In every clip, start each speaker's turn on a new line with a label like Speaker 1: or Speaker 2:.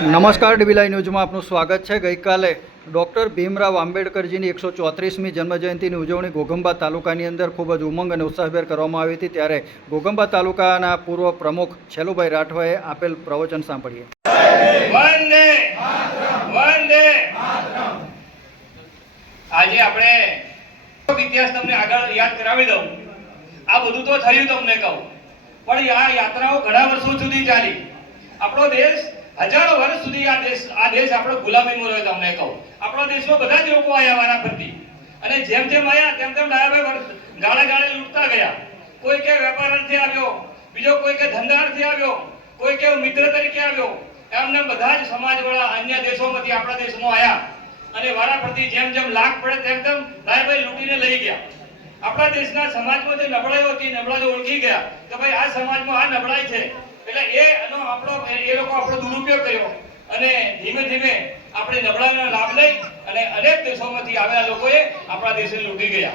Speaker 1: નમસ્કાર ડીબીલાઈ ન્યૂઝમાં આપનું સ્વાગત છે. ગઈકાલે ડૉક્ટર ભીમરાવ આંબેડકરજીની એકસો ચોત્રીસમી જન્મજયંતિની ઉજવણી ગોગંબા તાલુકાની અંદર ખૂબ જ ઉમંગ અને ઉત્સાહભેર કરવામાં આવી હતી. ત્યારે ગોગંબા તાલુકાના પૂર્વ પ્રમુખ છેલુભાઈ રાઠવાએ આપેલ પ્રવચન સાંભળીએ.
Speaker 2: આજે આપણે ઇતિહાસ તમને આગળ યાદ કરાવી દઉં. આ બધું તો થયું તમને કહું. પણ આ યાત્રાઓ ઘણા વર્ષો સુધી ચાલી. આપણો દેશ હજારો વર્ષ સુધી આ દેશ આ દેશ આપણો ગુલામીમાં રહ્યો, તમને કહું. આપણા દેશમાં બધા જ લોકો આવ્યા વારા ફરતી. અને જેમ જેમ આવ્યા તેમ તેમ ડાયાભાઈ ગાળે ગાળે લૂંટતા ગયા. કોઈ કે વેપારથી આવ્યો, બીજો કોઈ કે ધંધાર્થી આવ્યો, કોઈ કે મિત્ર તરીકે આવ્યો. એમને બધા જ સમાજવાળા અન્ય દેશોમાંથી આપણા દેશમાં આવ્યા અને વારા ફરતી, જેમ જેમ લાગ પડે, તેમ તેમ ડાયાભાઈ લૂંટીને લઈ ગયા. આપણા દેશના સમાજમાં જે નબળાઈઓ હતી, નબળાઈઓ ઓળખી ગયા, કે ભાઈ આ સમાજમાં આ નબળાઈ છે. એટલે એનો આપણો એ લોકો આપણો દુરુપયોગ કર્યો. અને ધીમે ધીમે આપણે નબળાનો લાભ લઈ અને અનેક દેશોમાંથી આવેલા લોકોએ આપણા દેશને લૂંટી ગયા.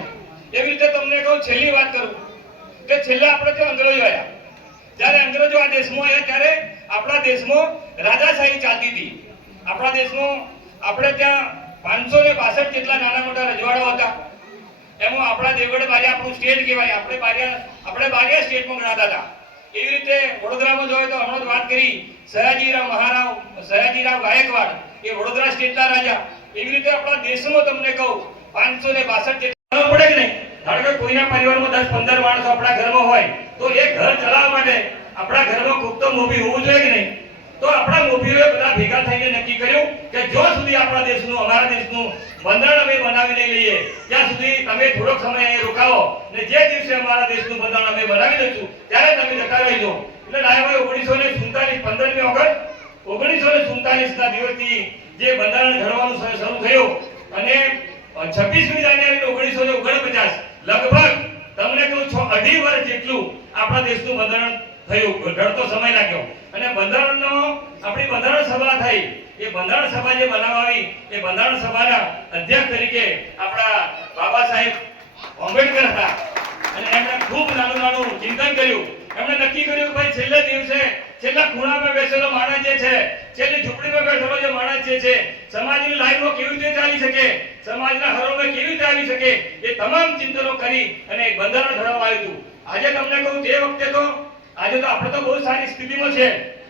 Speaker 2: એવી રીતે તમને કહું, છેલ્લી વાત કરું કે છેલ્લા આપણે ત્યાં અંગ્રેજો આવ્યા. જ્યારે અંગ્રેજો આ દેશમાં આવ્યા ત્યારે આપણા દેશમાં રાજાશાહી ચાલતી હતી. આપણા દેશમાં આપણે ત્યાં પાંચસો ને બાસઠ જેટલા નાના મોટા રજવાડાઓ હતા. એમાં આપણા દેવગઢ બારિયા આપણું સ્ટેટ કહેવાય. આપણે બારિયા આપણે બારિયા સ્ટેટમાં ગણાતા હતા. એવી રીતે વડોદરામાં જોઈએ તો હમણાં વાત કરી સયાજીરાવ મહારાવ સયાજીરાવ ગાયકવાડ, એ વડોદરા સ્ટેટના રાજા. એવી રીતે આપણા દેશમાં તમને કહું, પાંચસો ને બાસઠ પડે કે નહીં? ધારો કે કોઈના પરિવારમાં દસ, પંદર માણસો આપણા ઘરમાં હોય, તો એ ઘર ચલાવવા માટે આપણા ઘરમાં કોક તો મોભી હોવું જોઈએ કે નહીં? તો આપણા મોભીઓએ બધા ભેગા થઈને નક્કી કર્યું કે જો સુધી આપણા દેશનું, અમારા દેશનું બંધારણ અમે બનાવી નહીં લઈએ, ત્યાં સુધી તમે થોડોક સમય અહીં રોકાવો. ને જે દિવસે અમારા દેશનું બંધારણ અમે બનાવી દઈશું ત્યારે તમે જતા રહીજો એટલે ડાયાભાઈ ઓગણીસો ને સુડતાલીસ, પંદરમી ઓગસ્ટ, ઓગણીસો ને સુડતાલીસ ના દિવસથી જે બંધારણ ઘડવાનું શરૂ થયું અને છવ્વીસમી જાન્યુઆરી ઓગણીસો ને ઓગણપચાસ, લગભગ તમને કહું છો, અઢી વર્ષ જેટલું આપણા દેશનું બંધારણ થયું. ઘડતો સમય લાગ્યો. અને બંધારણનો, આપણી બંધારણ સભા થઈ. એ બંધારણ સભા જે બનાવવા, એ બંધારણ સભાના અધ્યક્ષ તરીકે આપણા બાબા સાહેબ આંબેડકર હતા. ચિંતન કર્યું. એમણે નક્કી કર્યું ભાઈ છેલ્લે દિવસે છેલ્લા ખૂણામાં બેસેલો માણસ જે છે, છેલ્લી ઝૂંપડીમાં બેઠેલો જે માણસ જે છે, સમાજની લાઈફમાં કેવી રીતે ચાલી શકે, સમાજના હરોળમાં કેવી રીતે આવી શકે, એ તમામ ચિંતનો કરી અને એક બંધારણ ઘડવામાં આવ્યું હતું. આજે તમને કહું તે વખતે તો, આજે તો આપણે તો બહુ સારી સ્થિતિમાં છે.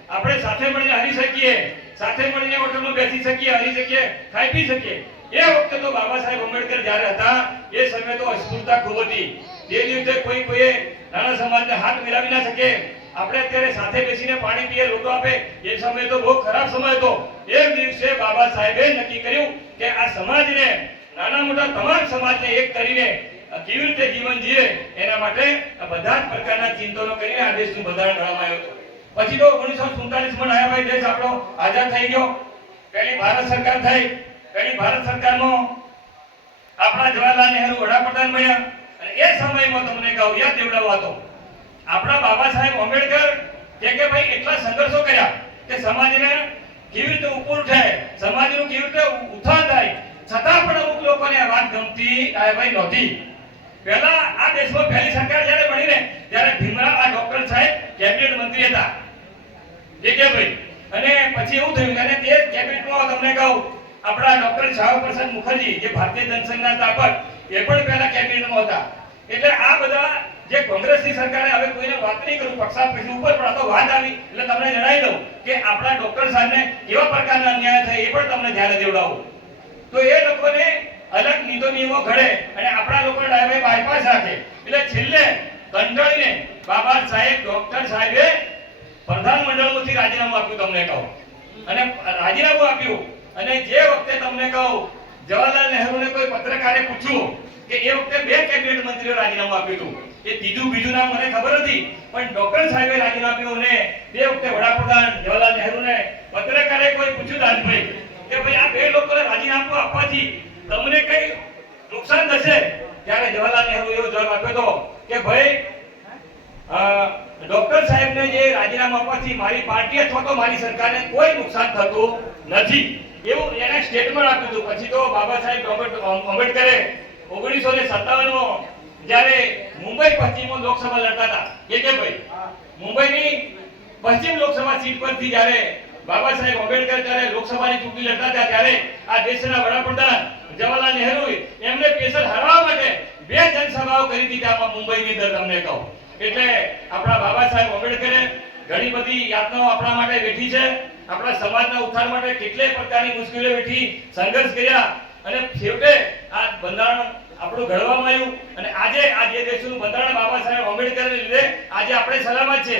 Speaker 2: આપણે સાથે મળીને હરી શકીએ, સાથે મળીને હોટલમાં બેસી શકીએ, હરી શકીએ, ખાઈ પી શકીએ. એ વખતે તો બાબા સાહેબ આંબેડકર જ્યારે હતા, એ સમયે તો અસ્પૃશ્યતા ખૂબ હતી. તે દિવસે કોઈ કોઈએ નાના સમાજને હાથ મિલાવી ના શકે આપણે અત્યારે સાથે બેસીને પાણી પીએ લોકો આપે. એ સમય તો બહુ ખરાબ સમય હતો. એક દિવસે બાબા સાહેબે નક્કી કર્યું કે આ સમાજને, નાના મોટા તમામ સમાજને એક કરીને કેવી રીતે જીવન જીવે, એના માટે બધા જ પ્રકારના ચિંતનો કરીને આ દેશનું બંધારણ ઘડવામાં આવ્યું હતું. પછી તો ઓગણીસો સુડતાલીસમાં આયાભાઈ દેશ આપણો આઝાદ થઈ ગયો. પહેલી ભારત સરકાર થઈ. પહેલી ભારત સરકારમાં આપણા જવાહરલાલ નહેરુ વડાપ્રધાન બન્યા. એ સમયમાં તમને કહું યાદ દેવડાવો આપણા બાબા સાહેબ આંબેડકર કે કે ભાઈ એટલા સંઘર્ષો કર્યા કે સમાજને કેવી રીતે ઉપર ઉઠે સમાજનું કેવી રીતે ઉત્થાન થાય, છતાં પણ અમુક લોકોને આ વાત ગમતી આ ભાઈ નહોતી. પહેલા આ દેશમાં પહેલી સરકાર જ્યારે બની ને, ત્યારે ભીમરાવ આ ડોક્ટર સાહેબ કેબિનેટ મંત્રી હતા. જે કે ભાઈ? અને પછી એવું થયું કે અને તે કેબિનેટમાં તમને કહું, આપણા ડોક્ટર શ્યામ પ્રસાદ મુખર્જી, જે ભારતીય જનસંઘના સ્થાપક એ પણ પહેલા કેબિનેટમાં હતા. એટલે આ બધા જે કોંગ્રેસની સરકારે હવે કોઈને વાત નહીં કરું પક્ષા પછી ઉપર, પણ તો વાત આવી. એટલે તમને જણાવી દઉં કે આપણા ડોક્ટર સાહેબને કેવા પ્રકારના અન્યાય થાય એ પણ તમને ધ્યાને દેવડાવું. તો એ લોકોને અલગ નીતો નિયમો ઘડે અને આપણા લોકોને ડાયવે બાયપાસ રાખે. એટલે છેલ્લે કંટાળીને બાબા સાહેબ ડોક્ટર સાહેબે પ્રધાનમંડળમાંથી રાજીનામું આપ્યું તમને કહું. અને રાજીનામું આપ્યું. અને જે વખતે તમને કહું જવાહરલાલ નહેરુને કોઈ પત્રકારે પૂછ્યું કે એ વખતે બે કેબિનેટ મંત્રીઓ રાજીનામું આપ્યું હતું. એ ત્રીજું, બીજું નામ મને ખબર નથી પણ ડોક્ટર સાહેબે રાજીનામું આપ્યું અને બે વખતે વડાપ્રધાન જવાહરલાલ નહેરુને પત્રકારે કોઈ પૂછ્યું દાનભાઈ કે ભાઈ આ બે લોકોને રાજીનામું આપવાથી તમને કઈ નુકસાન થશે? ત્યારે જવાહરલાલ નહેરુ એવો જવાબ આપ્યો હતો કે ભાઈ ડોક્ટર સાહેબને જે રાજીનામું આપવાથી મારી પાર્ટી અથવા તો મારી સરકારને કોઈ નુકસાન થતું નથી. એવું એને સ્ટેટમેન્ટ આપ્યું હતું. પછી તો બાબા સાહેબ આંબેડ- આંબેડકરે ઓગણીસો ને સત્તાવનમાં જ્યારે મુંબઈ પશ્ચિમ લોકસભા લડતા હતા, કે કે ભાઈ, મુંબઈની પશ્ચિમ લોકસભા સીટ પરથી જ્યારે બાબા સાહેબ આંબેડકર જ્યારે લોકસભાની ચૂંટણી લડતા હતા, ત્યારે આ દેશના વડાપ્રધાન જવાહરલાલ નહેરુ એમને પેશલ હરાવવા માટે બે જનસભાઓ કરી હતી આમાં મુંબઈની અંદર, તમને કહું. એટલે આપણા બાબા સાહેબ આંબેડકરે ઘણી બધી યાતનાઓ આપણા માટે વેઠી છે. આપણા સમાજના ઉત્થાન માટે કેટલાય પ્રકારની મુશ્કેલીઓ વેઠી સંઘર્ષ કર્યા અને છેવટે આ બંધારણ આપણું ઘડવામાં આવ્યું. અને આજે આ જે દેશનું બંધારણ બાબા સાહેબ આંબેડકરને લીધે આજે આપણે સલામત છે